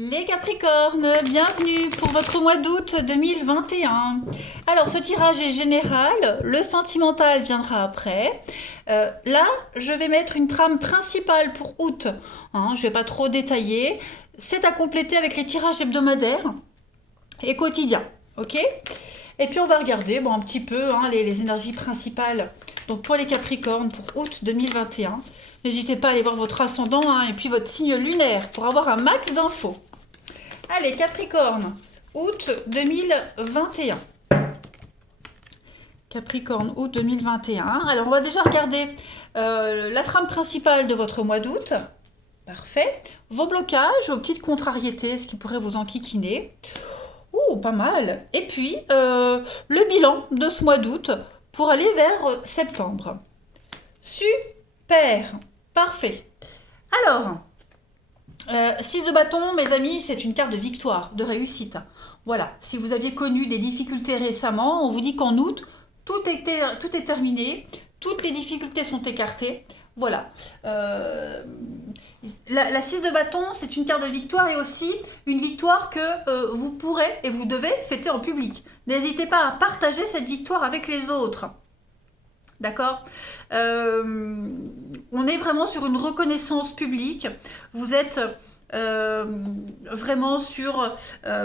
Les Capricornes, bienvenue pour votre mois d'août 2021. Alors, ce tirage est général, le sentimental viendra après. Là, je vais mettre une trame principale pour août. Je ne vais pas trop détailler. C'est à compléter avec les tirages hebdomadaires et quotidiens. Ok? Et puis, on va regarder un petit peu les énergies principales. Donc, pour les Capricornes, pour août 2021. N'hésitez pas à aller voir votre ascendant et puis votre signe lunaire pour avoir un max d'infos. Allez, Capricorne, août 2021. Capricorne, août 2021. Alors, on va déjà regarder la trame principale de votre mois d'août. Parfait. Vos blocages, vos petites contrariétés, ce qui pourrait vous enquiquiner. Ouh, pas mal. Et puis, le bilan de ce mois d'août pour aller vers septembre. Super. Parfait. Alors, 6 de bâton, mes amis, c'est une carte de victoire, de réussite. Voilà, si vous aviez connu des difficultés récemment, on vous dit qu'en août, tout est terminé, toutes les difficultés sont écartées. Voilà. La 6 de bâton, c'est une carte de victoire et aussi une victoire que vous pourrez et vous devez fêter en public. N'hésitez pas à partager cette victoire avec les autres. D'accord. On est vraiment sur une reconnaissance publique. Vous êtes vraiment sur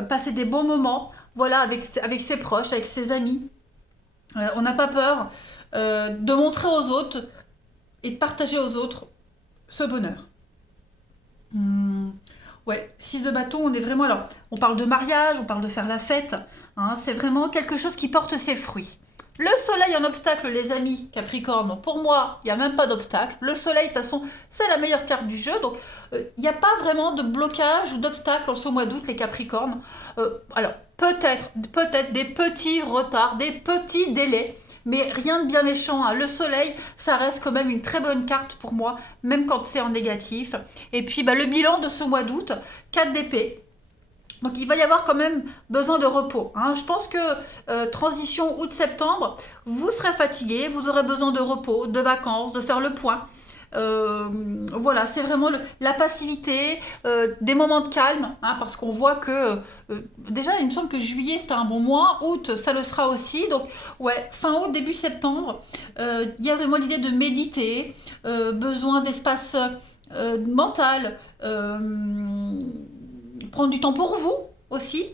passer des bons moments, voilà, avec ses proches, avec ses amis. On n'a pas peur de montrer aux autres et de partager aux autres ce bonheur. Ouais, 6 de bâton, on est vraiment alors. On parle de mariage, on parle de faire la fête. C'est vraiment quelque chose qui porte ses fruits. Le soleil en obstacle, les amis Capricorne, pour moi, il n'y a même pas d'obstacle. Le soleil, de toute façon, c'est la meilleure carte du jeu. Donc, il n'y a pas vraiment de blocage ou d'obstacle en ce mois d'août, les Capricornes. Alors, peut-être des petits retards, des petits délais, mais rien de bien méchant. Le soleil, ça reste quand même une très bonne carte pour moi, même quand c'est en négatif. Et puis, le bilan de ce mois d'août, 4 d'épée. Donc il va y avoir quand même besoin de repos. Je pense que transition août-septembre, vous serez fatigué, vous aurez besoin de repos, de vacances, de faire le point. Voilà, c'est vraiment la passivité, des moments de calme, parce qu'on voit que déjà il me semble que juillet c'était un bon mois, août ça le sera aussi, donc ouais, fin août, début septembre, il y a vraiment l'idée de méditer, besoin d'espace mental, prendre du temps pour vous aussi,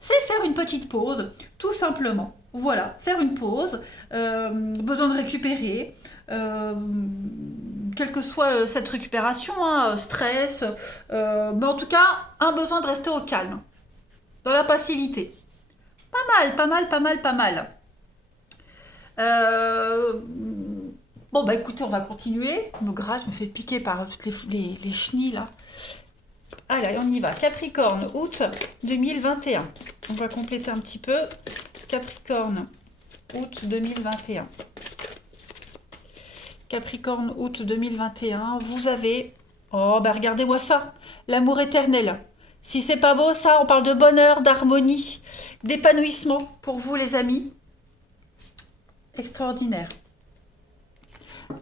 c'est faire une petite pause, tout simplement. Voilà, faire une pause, besoin de récupérer, quelle que soit cette récupération, stress, mais en tout cas, un besoin de rester au calme, dans la passivité. Pas mal, pas mal, pas mal, pas mal. Bon, écoutez, on va continuer. Le gras, je me fais piquer par toutes les chenilles, là. Allez, on y va. Capricorne, août 2021. On va compléter un petit peu. Capricorne, août 2021. Capricorne, août 2021. Vous avez... Oh, regardez-moi ça. L'amour éternel. Si c'est pas beau, ça, on parle de bonheur, d'harmonie, d'épanouissement pour vous, les amis. Extraordinaire.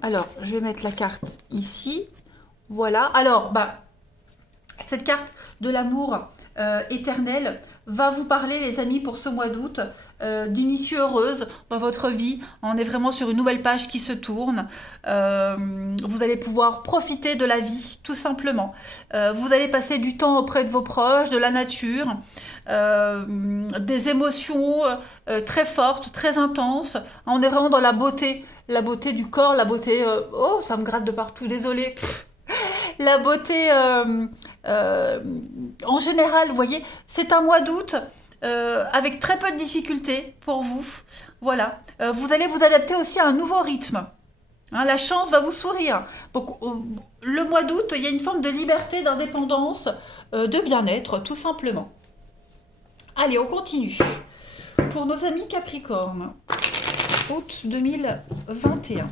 Alors, je vais mettre la carte ici. Voilà. Alors, cette carte de l'amour éternel va vous parler, les amis, pour ce mois d'août, d'une issue heureuse dans votre vie. On est vraiment sur une nouvelle page qui se tourne. Vous allez pouvoir profiter de la vie, tout simplement. Vous allez passer du temps auprès de vos proches, de la nature, des émotions très fortes, très intenses. On est vraiment dans la beauté du corps, la beauté... oh, ça me gratte de partout, désolée. La beauté en général, vous voyez, c'est un mois d'août avec très peu de difficultés pour vous. Voilà, vous allez vous adapter aussi à un nouveau rythme. La chance va vous sourire. Donc, le mois d'août, il y a une forme de liberté, d'indépendance, de bien-être, tout simplement. Allez, on continue. Pour nos amis Capricorne, août 2021.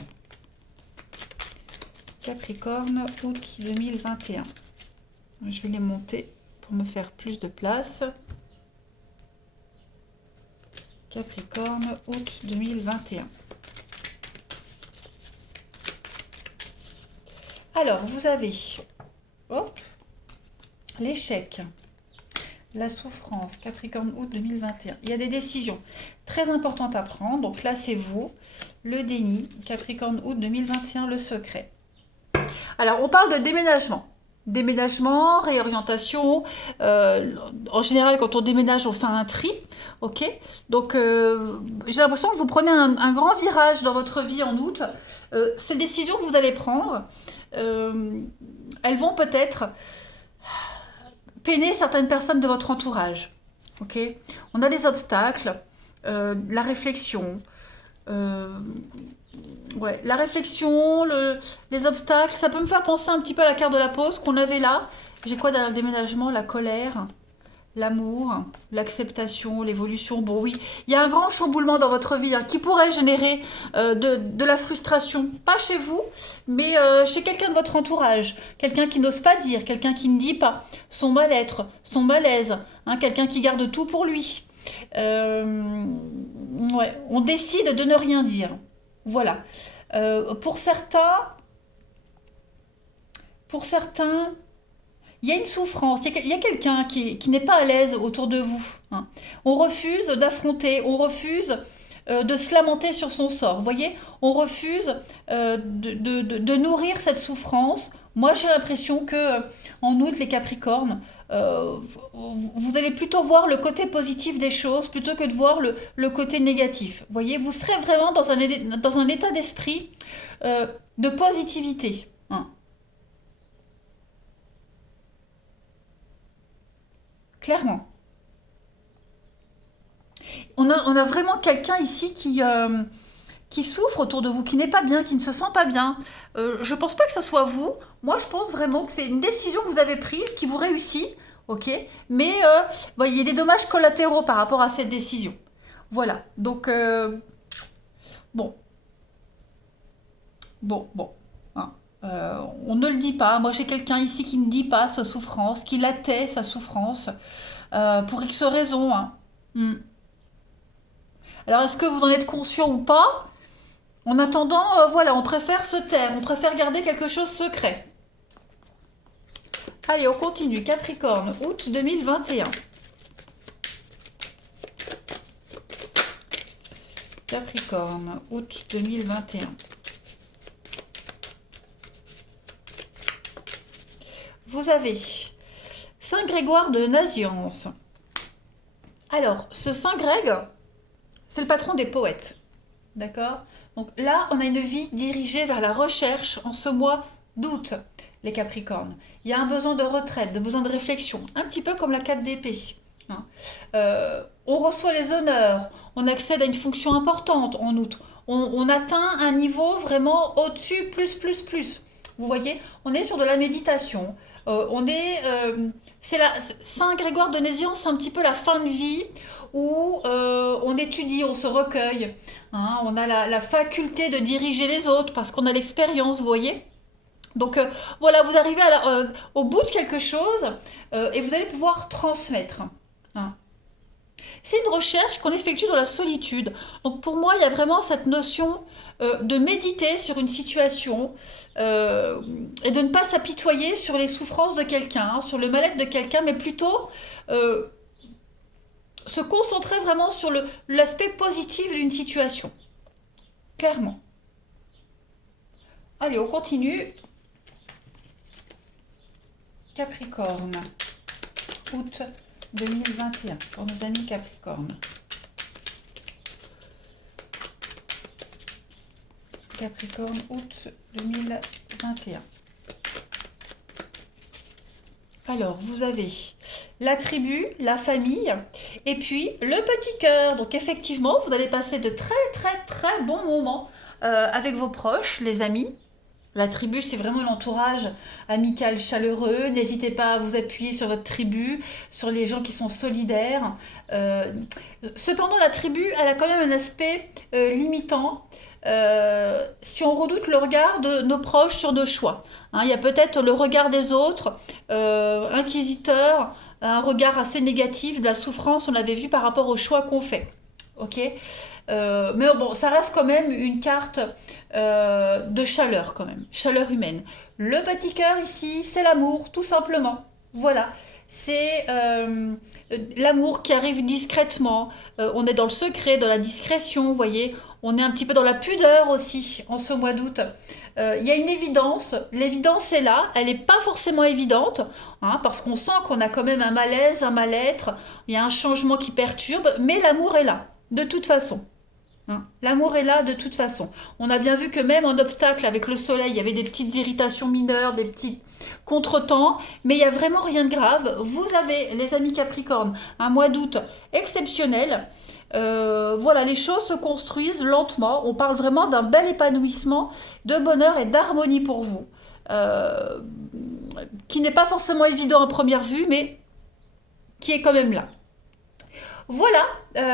Capricorne, août 2021. Je vais les monter pour me faire plus de place. Capricorne, août 2021. Alors, vous avez l'échec, La souffrance, Capricorne, août 2021. Il y a des décisions très importantes à prendre. Donc là, c'est vous. Le déni, Capricorne, août 2021, le secret. Alors, on parle de déménagement. Déménagement, réorientation. En général, quand on déménage, on fait un tri. Ok. Donc, j'ai l'impression que vous prenez un grand virage dans votre vie en août. Ces décisions que vous allez prendre, elles vont peut-être peiner certaines personnes de votre entourage. Ok. On a des obstacles, la réflexion. Ouais, la réflexion, les obstacles, ça peut me faire penser un petit peu à la carte de la pause qu'on avait là. J'ai quoi derrière le déménagement? La colère, l'amour, l'acceptation, l'évolution. Bon oui, il y a un grand chamboulement dans votre vie qui pourrait générer de la frustration. Pas chez vous, mais chez quelqu'un de votre entourage. Quelqu'un qui n'ose pas dire, quelqu'un qui ne dit pas son mal-être, son malaise. Quelqu'un qui garde tout pour lui. Ouais, on décide de ne rien dire. Voilà. Pour certains, il y a une souffrance, il y a quelqu'un qui n'est pas à l'aise autour de vous. On refuse d'affronter, on refuse de se lamenter sur son sort. Vous voyez, on refuse de nourrir cette souffrance. Moi, j'ai l'impression que en août, les Capricornes, vous allez plutôt voir le côté positif des choses plutôt que de voir le côté négatif. Vous voyez, vous serez vraiment dans un état d'esprit de positivité. Clairement. On a vraiment quelqu'un ici qui souffre autour de vous, qui n'est pas bien, qui ne se sent pas bien. Je pense pas que ce soit vous. Moi, je pense vraiment que c'est une décision que vous avez prise, qui vous réussit, ok. Mais il y a des dommages collatéraux par rapport à cette décision. Voilà. Donc, bon, bon. On ne le dit pas. Moi, j'ai quelqu'un ici qui ne dit pas sa souffrance, qui la tait, sa souffrance, pour X raisons. Hmm. Alors, est-ce que vous en êtes conscient ou pas? En attendant, voilà, on préfère se taire, on préfère garder quelque chose secret. Allez, on continue. Capricorne, août 2021. Capricorne, août 2021. Vous avez Saint Grégoire de Naziance. Alors, ce Saint Greg, c'est le patron des poètes. D'accord? Donc là, on a une vie dirigée vers la recherche en ce mois d'août, les Capricornes. Il y a un besoin de retraite, de besoin de réflexion, un petit peu comme la 4 d'épée. On reçoit les honneurs, on accède à une fonction importante en août. On atteint un niveau vraiment au-dessus, plus. Vous voyez, on est sur de la méditation. Saint Grégoire de Naziance, c'est un petit peu la fin de vie où on étudie, on se recueille. On a la faculté de diriger les autres parce qu'on a l'expérience, vous voyez. Donc voilà, vous arrivez au bout de quelque chose et vous allez pouvoir transmettre. C'est une recherche qu'on effectue dans la solitude. Donc pour moi, il y a vraiment cette notion de méditer sur une situation et de ne pas s'apitoyer sur les souffrances de quelqu'un, sur le mal-être de quelqu'un, mais plutôt se concentrer vraiment sur l'aspect positif d'une situation. Clairement. Allez, on continue. Capricorne, août 2021, pour nos amis Capricorne. Capricorne, août 2021. Alors, vous avez la tribu, la famille, et puis le petit cœur. Donc, effectivement, vous allez passer de très bons moments avec vos proches, les amis. La tribu, c'est vraiment l'entourage amical, chaleureux. N'hésitez pas à vous appuyer sur votre tribu, sur les gens qui sont solidaires. Cependant, la tribu, elle a quand même un aspect limitant. Si on redoute le regard de nos proches sur nos choix. Il y a peut-être le regard des autres, inquisiteur, un regard assez négatif, de la souffrance, on l'avait vu par rapport aux choix qu'on fait. Ok. Mais bon, ça reste quand même une carte de chaleur quand même, chaleur humaine. Le petit cœur ici, c'est l'amour, tout simplement. Voilà, c'est l'amour qui arrive discrètement. On est dans le secret, dans la discrétion, vous voyez. On est un petit peu dans la pudeur aussi en ce mois d'août. Il y a une évidence, l'évidence est là, elle n'est pas forcément évidente, hein, parce qu'on sent qu'on a quand même un malaise, un mal-être, il y a un changement qui perturbe, mais l'amour est là, de toute façon. Hein. L'amour est là de toute façon. On a bien vu que même en obstacle avec le soleil, il y avait des petites irritations mineures, des petits contretemps, mais il n'y a vraiment rien de grave. Vous avez, les amis Capricorne, un mois d'août exceptionnel. Voilà, les choses se construisent lentement. On parle vraiment d'un bel épanouissement de bonheur et d'harmonie pour vous, euh, qui n'est pas forcément évident à première vue, mais qui est quand même là. Voilà,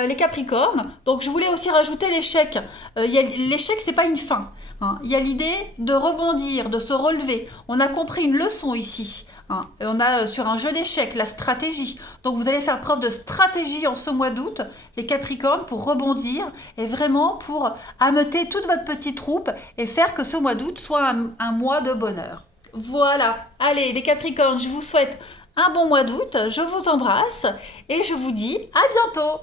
les Capricornes. Donc je voulais aussi rajouter l'échec. L'échec, c'est pas une fin. Hein. Il y a l'idée de rebondir, de se relever. On a compris une leçon ici. Hein. Et on a sur un jeu d'échecs la stratégie. Donc vous allez faire preuve de stratégie en ce mois d'août, les Capricornes, pour rebondir et vraiment pour ameuter toute votre petite troupe et faire que ce mois d'août soit un mois de bonheur. Voilà. Allez, les Capricornes, je vous souhaite un bon mois d'août, je vous embrasse et je vous dis à bientôt.